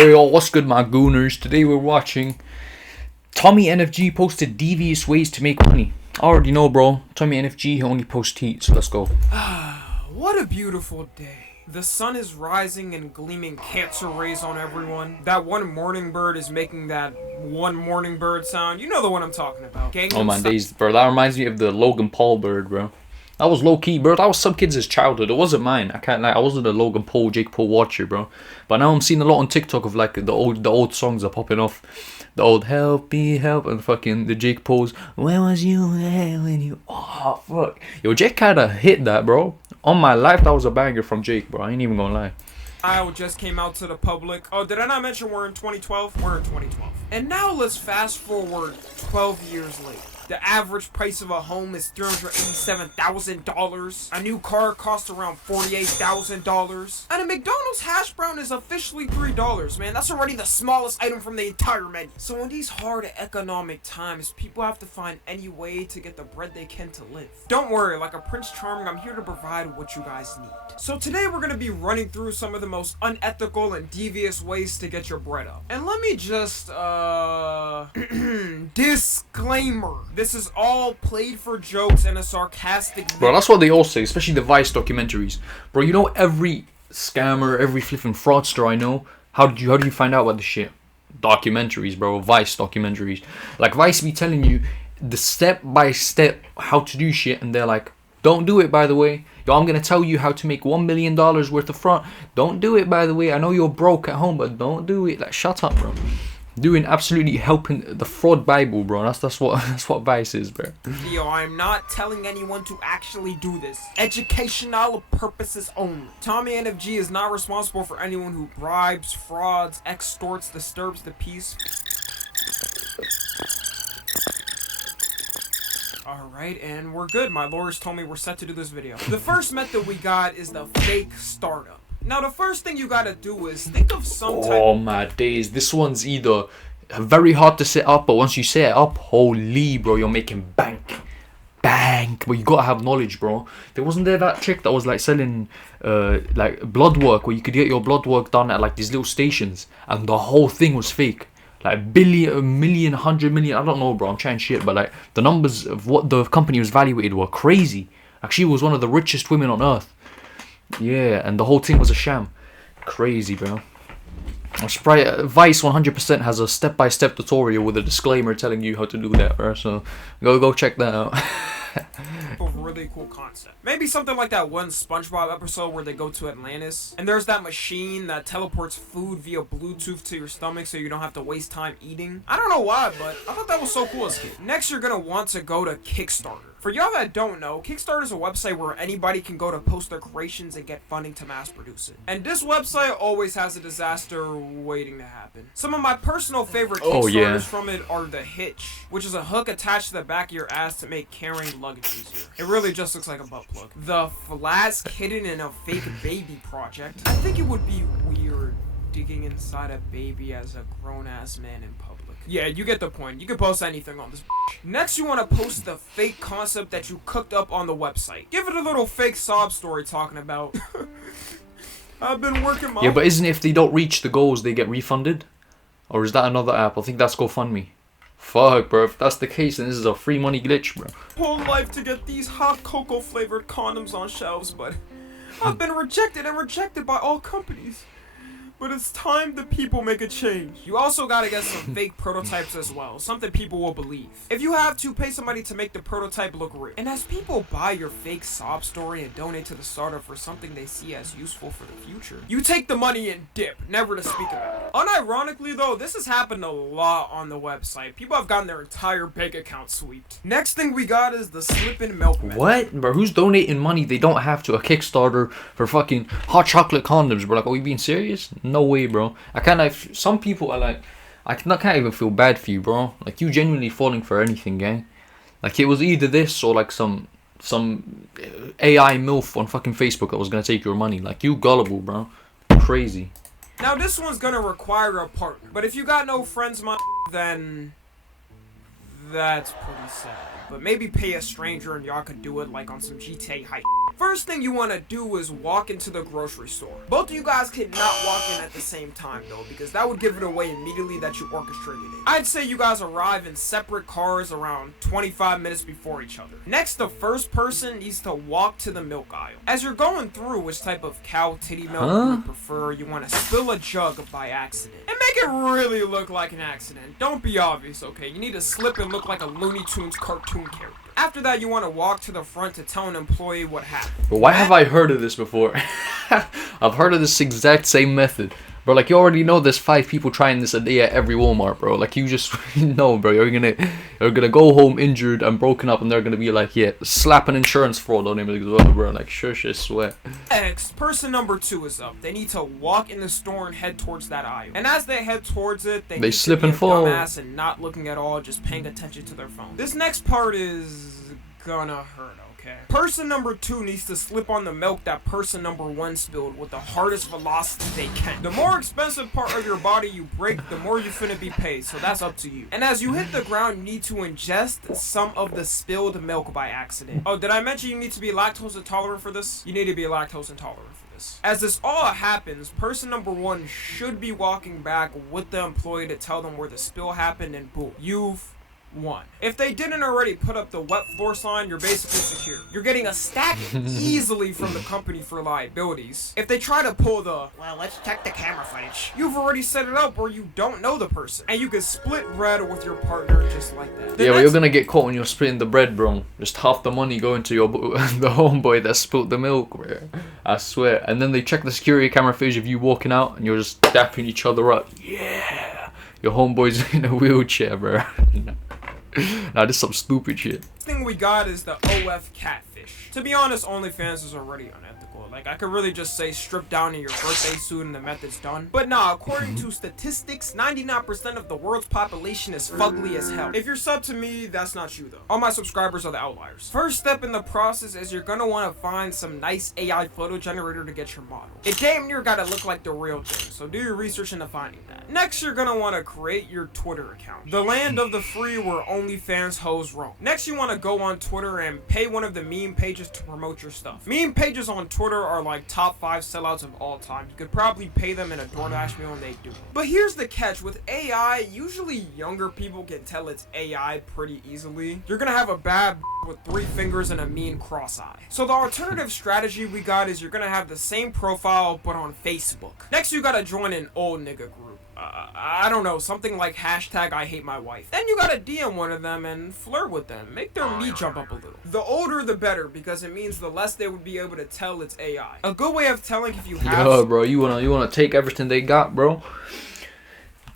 Hey y'all, what's good my gooners? Today we're watching Tommy NFG posted devious ways to make money. I already know, bro. Tommy NFG, he only posts heat, so let's go. What a beautiful day. The sun is rising and gleaming cancer rays on everyone. That one morning bird is making that one morning bird sound. You know the one I'm talking about. Oh my days, bro. That reminds me of the Logan Paul bird, bro. That was low key, bro. That was some kids' childhood. It wasn't mine. I can't lie. I wasn't a Logan Paul, Jake Paul watcher, bro. But now I'm seeing a lot on TikTok of like the old songs are popping off. The old help me help and fucking the Jake Paul's where was you when you oh fuck. Yo, Jake kinda hit that, bro. On my life, that was a banger from Jake, bro. I ain't even gonna lie. Style just came out to the public. Oh, did I not mention we're in 2012? We're in 2012. And now let's fast forward 12 years later. The average price of a home is $387,000. A new car costs around $48,000. And a McDonald's hash brown is officially $3, man. That's already the smallest item from the entire menu. So in these hard economic times, people have to find any way to get the bread they can to live. Don't worry, like a Prince Charming, I'm here to provide what you guys need. So today we're going to be running through some of the most unethical and devious ways to get your bread up. And let me just, disclaimer. This is all played for jokes and a sarcastic... Bro, that's what they all say, especially the Vice documentaries. Bro, you know every scammer, every flipping fraudster I know, how do you find out about this shit? Documentaries, bro. Vice documentaries. Like, Vice be telling you the step-by-step how to do shit, and they're like, don't do it, by the way. Yo, I'm gonna tell you how to make $1 million worth of fraud. Don't do it, by the way. I know you're broke at home, but don't do it. Like, shut up, bro. Doing absolutely helping the fraud Bible, bro. That's what Vice is, bro. Yo, I'm not telling anyone to actually do this. Educational purposes only. Tommy NFG is not responsible for anyone who bribes, frauds, extorts, disturbs the peace. Alright, and we're good. My lawyers told me we're set to do this video. The first method we got is the fake startup. Now, the first thing you gotta do is think of some type... Oh my days, this one's either very hard to set up, but once you set it up, holy, bro, you're making bank. But you gotta have knowledge, bro. Wasn't there that chick that was like selling like blood work, where you could get your blood work done at like these little stations, and the whole thing was fake? Like billion, a million, 100 million, I don't know, bro, I'm trying shit, but like the numbers of what the company was valuated were crazy. Like, she was one of the richest women on earth. Yeah, and the whole thing was a sham. Crazy, bro. Vice 100% has a step-by-step tutorial with a disclaimer telling you how to do that, bro. So go check that out. A really cool concept. Maybe something like that one SpongeBob episode where they go to Atlantis and there's that machine that teleports food via Bluetooth to your stomach so you don't have to waste time eating. I don't know why, but I thought that was so cool as a kid. Next, you're gonna want to go to Kickstarter. For y'all that don't know, Kickstarter is a website where anybody can go to post their creations and get funding to mass produce it. And this website always has a disaster waiting to happen. Some of my personal favorite Kickstarters from it are the Hitch, which is a hook attached to the back of your ass to make carrying luggage easier. It really just looks like a butt plug. The Flask Hidden in a Fake Baby project. I think it would be weird digging inside a baby as a grown-ass man in public. Yeah, you get the point. You can post anything on this. Next, you want to post the fake concept that you cooked up on the website. Give it a little fake sob story talking about, I've been working my... Yeah, but isn't it if they don't reach the goals, they get refunded? Or is that another app? I think that's GoFundMe. Fuck, bro. If that's the case, then this is a free money glitch, bro. Whole life to get these hot cocoa flavored condoms on shelves, but I've been rejected by all companies. But it's time the people make a change. You also gotta get some fake prototypes as well, something people will believe. If you have to, pay somebody to make the prototype look real. And as people buy your fake sob story and donate to the startup for something they see as useful for the future, you take the money and dip, never to speak about it. Unironically though, this has happened a lot on the website. People have gotten their entire bank account swept. Next thing we got is the Slippin' Milk method. What? Bro, who's donating money they don't have to a Kickstarter for fucking hot chocolate condoms, bro? Like, are we being serious? No way, bro. Some people are like, I can't even feel bad for you, bro. Like, you genuinely falling for anything, gang. Like, it was either this or like some AI MILF on fucking Facebook that was gonna take your money. Like, you gullible, bro. Crazy. Now this one's gonna require a partner, but if you got no friends, then that's pretty sad. But maybe pay a stranger and y'all could do it like on some GTA hype. First thing you want to do is walk into the grocery store. Both of you guys cannot walk in at the same time though, because that would give it away immediately that you orchestrated it. I'd say you guys arrive in separate cars around 25 minutes before each other. Next, the first person needs to walk to the milk aisle. As you're going through which type of cow titty milk you prefer, you want to spill a jug by accident. And make it really look like an accident. Don't be obvious, okay? You need to slip and look like a Looney Tunes cartoon character. After that, you want to walk to the front to tell an employee what happened. But why have I heard of this before? I've heard of this exact same method. Bro, like, you already know there's 5 people trying this a day at every Walmart, bro. Like, you just know, bro. You're gonna go home injured and broken up, and they're gonna be like, yeah, slap an insurance fraud on him as well, bro. Like, shush, I swear. Next, person number 2 is up. They need to walk in the store and head towards that aisle. And as they head towards it, they need slip to be and fall. dumbass and not looking at all, just paying attention to their phone. This next part is gonna hurt, okay? Person number 2 needs to slip on the milk that person number 1 spilled with the hardest velocity they can. The more expensive part of your body you break, the more you finna be paid, so that's up to you. And as you hit the ground, you need to ingest some of the spilled milk by accident. Oh, did I mention you need to be lactose intolerant for this? You need to be lactose intolerant for this. As this all happens, person number 1 should be walking back with the employee to tell them where the spill happened, and boom, you've won. If they didn't already put up the wet floor sign, you're basically secure. You're getting a stack easily from the company for liabilities. If they try to pull the, well, let's check the camera footage, you've already set it up where you don't know the person. And you can split bread with your partner just like that. Yeah, but you're gonna get caught when you're splitting the bread, bro. Just half the money going to the homeboy that spilled the milk, bro. I swear. And then they check the security camera footage of you walking out and you're just dapping each other up. Yeah. Your homeboy's in a wheelchair, bro. Nah, this is some stupid shit. Thing we got is the OF catfish. To be honest, OnlyFans is already unethical. Like, I could really just say strip down in your birthday suit and the method's done. But nah, according to statistics, 99% of the world's population is fugly as hell. If you're sub to me, that's not you though. All my subscribers are the outliers. First step in the process is you're gonna want to find some nice AI photo generator to get your model. It damn near gotta look like the real thing, so do your research into finding that. Next, you're gonna want to create your Twitter account. The land of the free where OnlyFans hoes roam. Next, you want to go on Twitter and pay one of the meme pages to promote your stuff. Meme pages on Twitter are like top 5 sellouts of all time. You could probably pay them in a DoorDash meal and they do. But here's the catch. With AI, usually younger people can tell it's AI pretty easily. You're gonna have a bad with 3 fingers and a mean cross-eye. So the alternative strategy we got is you're gonna have the same profile but on Facebook. Next, you gotta join an old nigga group. I don't know, something like hashtag I hate my wife. Then you gotta DM one of them and flirt with them. Make their meat jump up a little. The older the better, because it means the less they would be able to tell it's AI. A good way of telling if you have... Yo, bro, you wanna take everything they got, bro?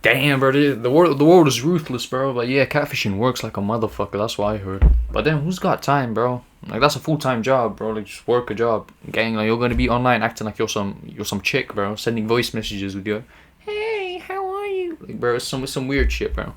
Damn, bro, the world is ruthless, bro. But yeah, catfishing works like a motherfucker. That's what I heard. But then, who's got time, bro? Like, that's a full-time job, bro. Like, just work a job. Gang, like, you're gonna be online acting like you're some chick, bro. Sending voice messages with you. Hey, how are you? Like, bro, it's some weird shit, bro.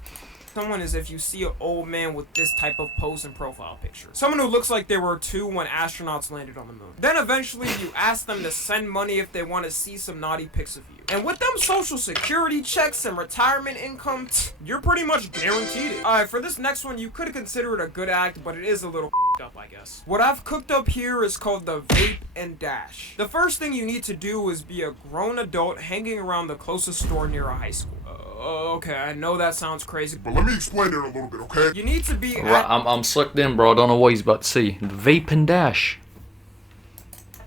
Someone is if you see an old man with this type of pose and profile picture. Someone who looks like they were 2 when astronauts landed on the moon. Then eventually you ask them to send money if they want to see some naughty pics of you. And with them social security checks and retirement income, you're pretty much guaranteed it. Alright, for this next one, you could consider it a good act, but it is a little up, I guess. What I've cooked up here is called the vape and dash. The first thing you need to do is be a grown adult hanging around the closest store near a high school. Okay, I know that sounds crazy, but let me explain it a little bit, okay? You need to be I'm sucked in, bro. I don't know what he's about to say. Vape and dash.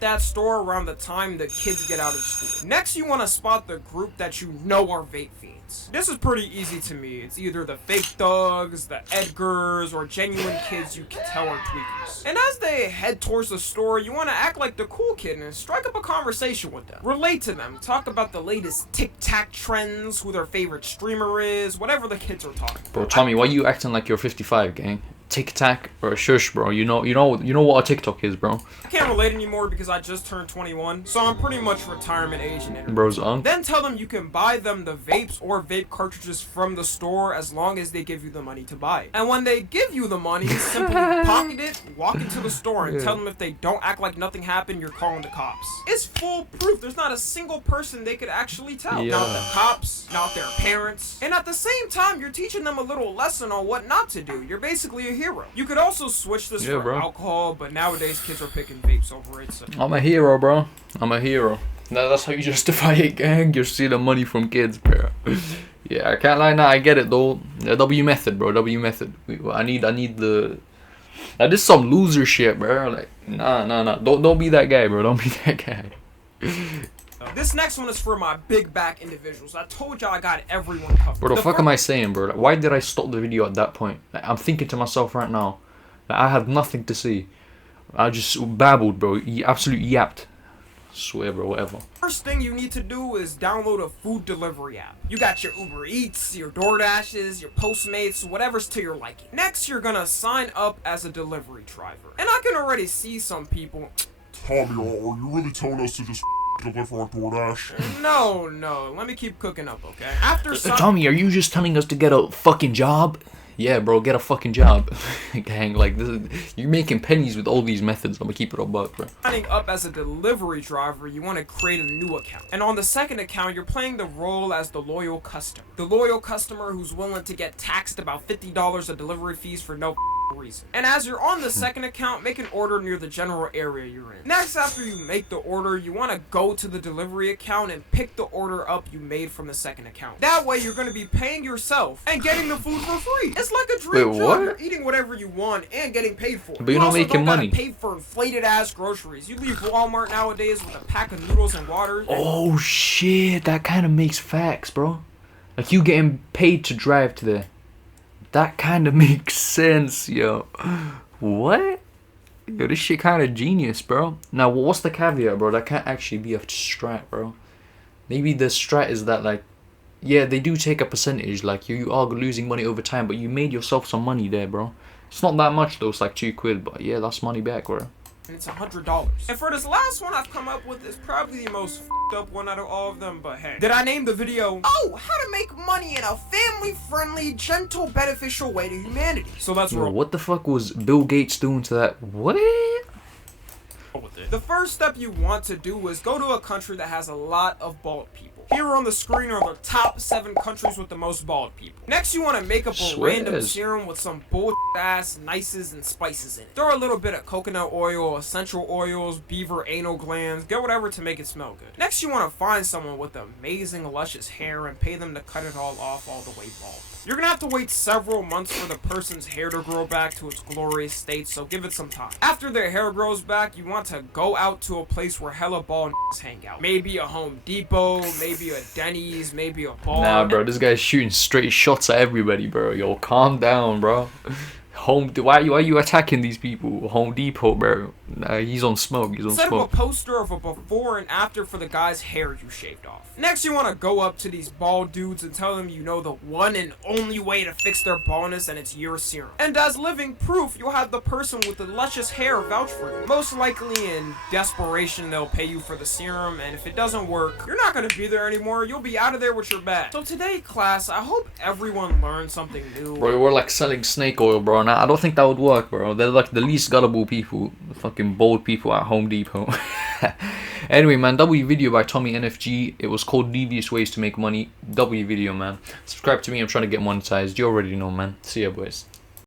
That store around the time the kids get out of school. Next, you want to spot the group that you know are vape fiends. This is pretty easy to me. It's either the fake thugs, the Edgars, or genuine kids you can tell are tweakers. And as they head towards the store, you want to act like the cool kid and strike up a conversation with them. Relate to them. Talk about the latest TikTok trends, who their favorite streamer is, whatever the kids are talking about. Bro, Tommy, why you acting like you're 55, gang? TikTok, bro, shush, bro. You know what a TikTok is, bro. I can't relate anymore because I just turned 21, so I'm pretty much retirement age and bro's on. Then tell them you can buy them the vapes or vape cartridges from the store as long as they give you the money to buy it. And when they give you the money, simply pocket it, walk into the store, and tell them if they don't act like nothing happened, you're calling the cops. It's foolproof. There's not a single person they could actually tell. Yeah. Not the cops, not their parents. And at the same time, you're teaching them a little lesson on what not to do. You're basically a hero. You could also switch this Yeah, for bro. alcohol, but nowadays kids are picking vapes over it. So. I'm a hero, bro. I'm a hero. That's how you justify it, gang. You're stealing money from kids, bro. Yeah, I can't lie. Nah, I get it though. The W method, bro. W method. I need the. This is some loser shit, bro. Like, nah. Don't be that guy, bro. Don't be that guy. This next one is for my big back individuals. I told y'all I got everyone covered. Bro, the fuck am I saying, bro? Like, why did I stop the video at that point? Like, I'm thinking to myself right now. Like, I had nothing to say. I just babbled, bro. Absolute yapped. Swear, bro. Whatever. First thing you need to do is download a food delivery app. You got your Uber Eats, your DoorDashes, your Postmates, whatever's to your liking. Next, you're gonna sign up as a delivery driver. And I can already see some people. Tommy, are you really telling us to just deliver on DoorDash? No. Let me keep cooking up, okay? After Tommy, are you just telling us to get a fucking job? Yeah, bro, get a fucking job. Gang, like, you're making pennies with all these methods. I'm gonna keep it a buck, bro. signing up as a delivery driver, you want to create a new account. And on the second account, you're playing the role as the loyal customer. The loyal customer who's willing to get taxed about $50 of delivery fees for no reason. And as you're on the second account, make an order near the general area you're in. Next, after you make the order, you want to go to the delivery account and pick the order up you made from the second account. That way, you're going to be paying yourself and getting the food for free. It's like a dream Wait, job. what? You're eating whatever you want and getting paid for it. But you're You not also making don't gotta money. pay for inflated ass groceries. You leave Walmart nowadays with a pack of noodles and water. Oh shit, that kind of makes facts, bro. Like you getting paid to drive to there. That kind of makes sense, yo. What? Yo, this shit kind of genius, bro. Now, what's the caveat, bro? That can't actually be a strat, bro. Maybe the strat is that, like, yeah, they do take a percentage. Like, you are losing money over time, but you made yourself some money there, bro. It's not that much, though. It's like £2, but yeah, that's money back, bro. And it's $100. And for this last one I've come up with is probably the most f***ed up one out of all of them, but hey. Did I name the video, how to make money in a family-friendly, gentle, beneficial way to humanity? So let's Yo, roll what the fuck was Bill Gates doing to that? What? with it. The first step you want to do is go to a country that has a lot of bald people. Here on the screen are the top 7 countries with the most bald people. Next, you want to make up a random Swears. serum with some bull-ass nices and spices in it. Throw a little bit of coconut oil, essential oils, beaver anal glands, get whatever to make it smell good. Next, you want to find someone with amazing luscious hair and pay them to cut it all off all the way bald. You're gonna have to wait several months for the person's hair to grow back to its glorious state, so give it some time. After their hair grows back, you want to go out to a place where hella bald hang out. Maybe a Home Depot, maybe a Denny's, maybe a bar. Nah, bro, this guy's shooting straight shots at everybody, bro. Yo, calm down, bro. Why are you attacking these people? Home Depot, bro. Nah, he's on smoke. He's on Set up smoke. a poster of a before and after for the guy's hair you shaved off. Next, you want to go up to these bald dudes and tell them you know the one and only way to fix their baldness, and it's your serum. And as living proof, you'll have the person with the luscious hair vouch for you. Most likely in desperation, they'll pay you for the serum, and if it doesn't work, you're not going to be there anymore. You'll be out of there with your bag. So today, class, I hope everyone learned something new. Bro, we're like selling snake oil, bro. Nah, I don't think that would work, bro. They're like the least gullible people. The fucking bold people at Home Depot. Anyway, man, W video by Tommy NFG. It was called Devious Ways to Make Money. W video, man. Subscribe to me. I'm trying to get monetized. You already know, man. See ya, boys.